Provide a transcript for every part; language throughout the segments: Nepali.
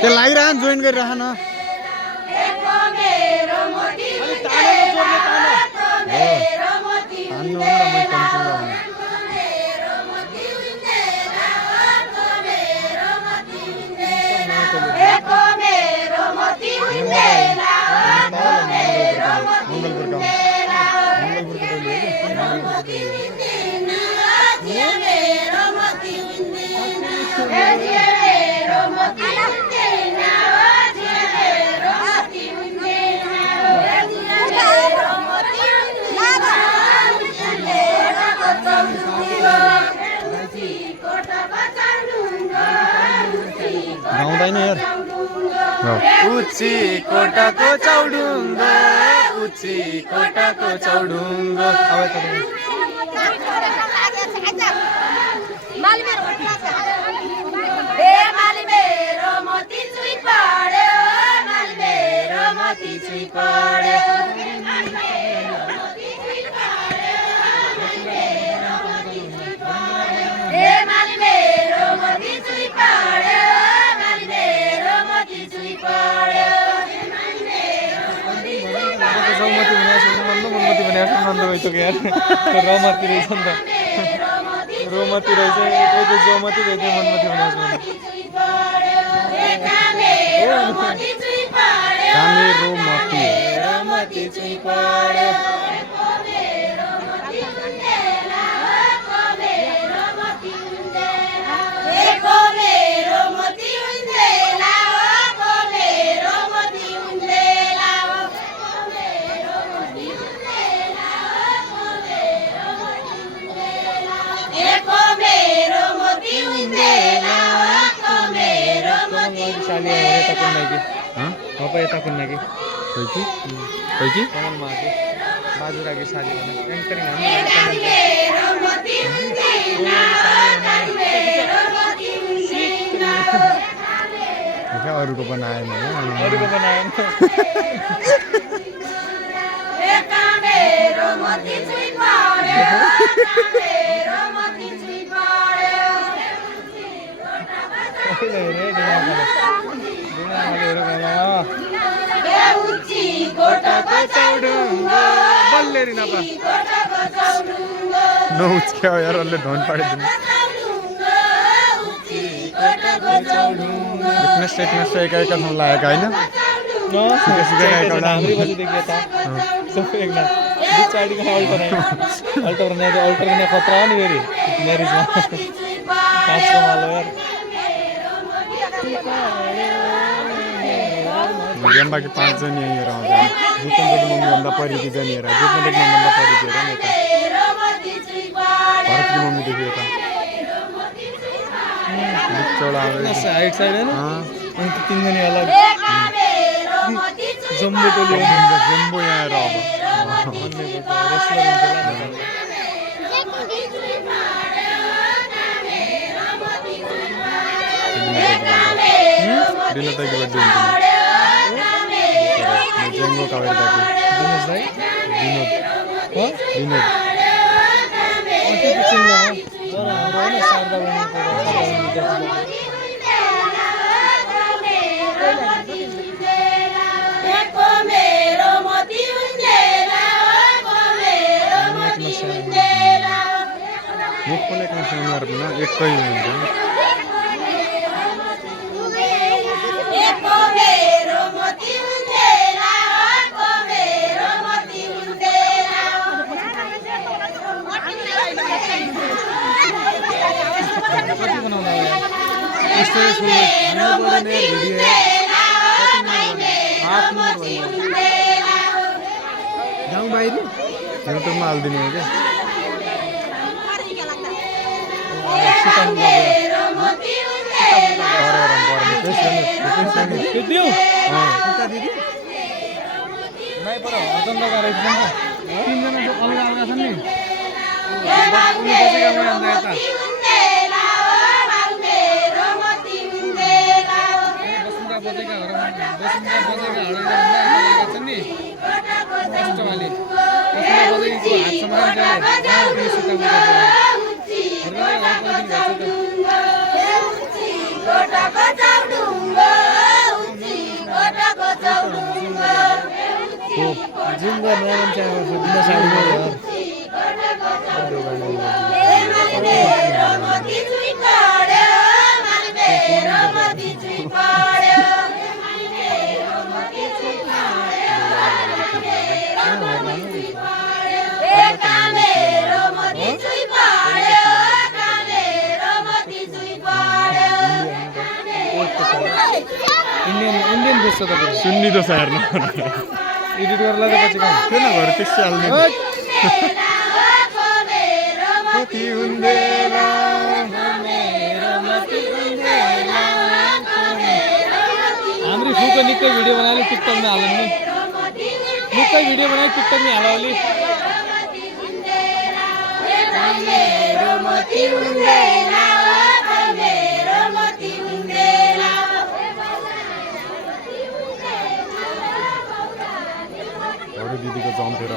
त्यो लागिरह जोइन गरिरह न गाउँदैन यार उची कोटाको चौडुङ्गो उची कोटाको चौडुङ्गो रोमती रहेछ नि त रोमती रहेछ जमती रहेछ मनमती भनेको कामेरो मती यता कुन्ने कि पैकी कमलमा कि बाजुराकी साली भने एङ्करिङ अरूको बनाएन अरूको बनाएन नउच्क्याउ यार अलले धन पाडिदिनु एक्नस एका ठाउँ लागेको होइन अल्टर खतरा हो नि फेरि म्यारिजमा पाँचको मालो यार बाँकी 5 जन यहीँनिर आउँछ जितेन्द्रको मम्मीभन्दा परिकी जनिएर जितेन्द्रको मम्मीभन्दा परिकी हेर न यता भरतकी मम्मी देखियो त हाइट साइड होइन अनि त 3 जनी अलग जम्बो टोली जम्बो यहाँ आएर अब डिनर दाइको बर्थडे हुन्छ जेङ्गो कावेरी दाइको दिनेश भाइ विनोद शारदा बहिनीको मुख पनि एक अनुहारमा एकै हुन्छ गाउँ बाहिर युट्युबमा हालिदिनु हो क्या इंडियन बेच्छ तपाईँ सुन्नी त सार्नु एडिट गर्ला त पछि कहाँ किन घर त्यसै हाल्ने कति हुँदेला हाम्रो फुको निकै भिडियो बनाले टिकटकमा हाल्नु नि निकै भिडियो बनाए टिकटकमा हालौली दिदीको जम्पेर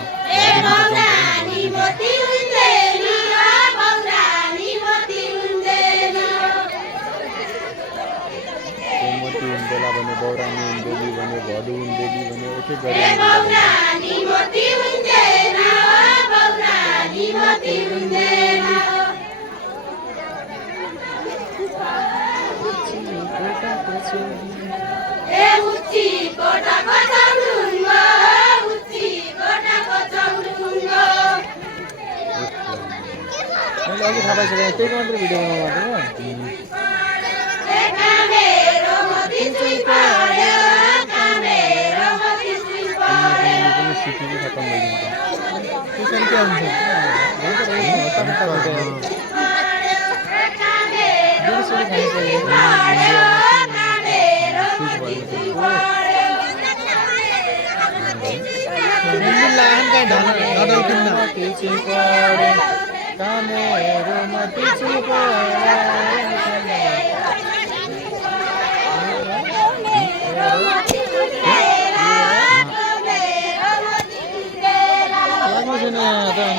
कोमती हुँदेला भने बौरानी हुँदेली भने भदु हुँदेली भने एक एक गरी मैले अघि थाहा पाइसकेँ त्यही मात्रै भिडियो बनाउनु भएको पनि सिकेकै खत्तम भइदिन्छ त्यसरी के हुन्छ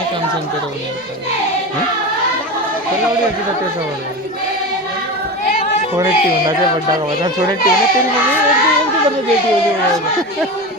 काम सेन्टर छोरेटी हुँदा चाहिँ बड्डाको भन्छ छोरेटी हुँदा तेरी मम्मी एक दिन बेटी हो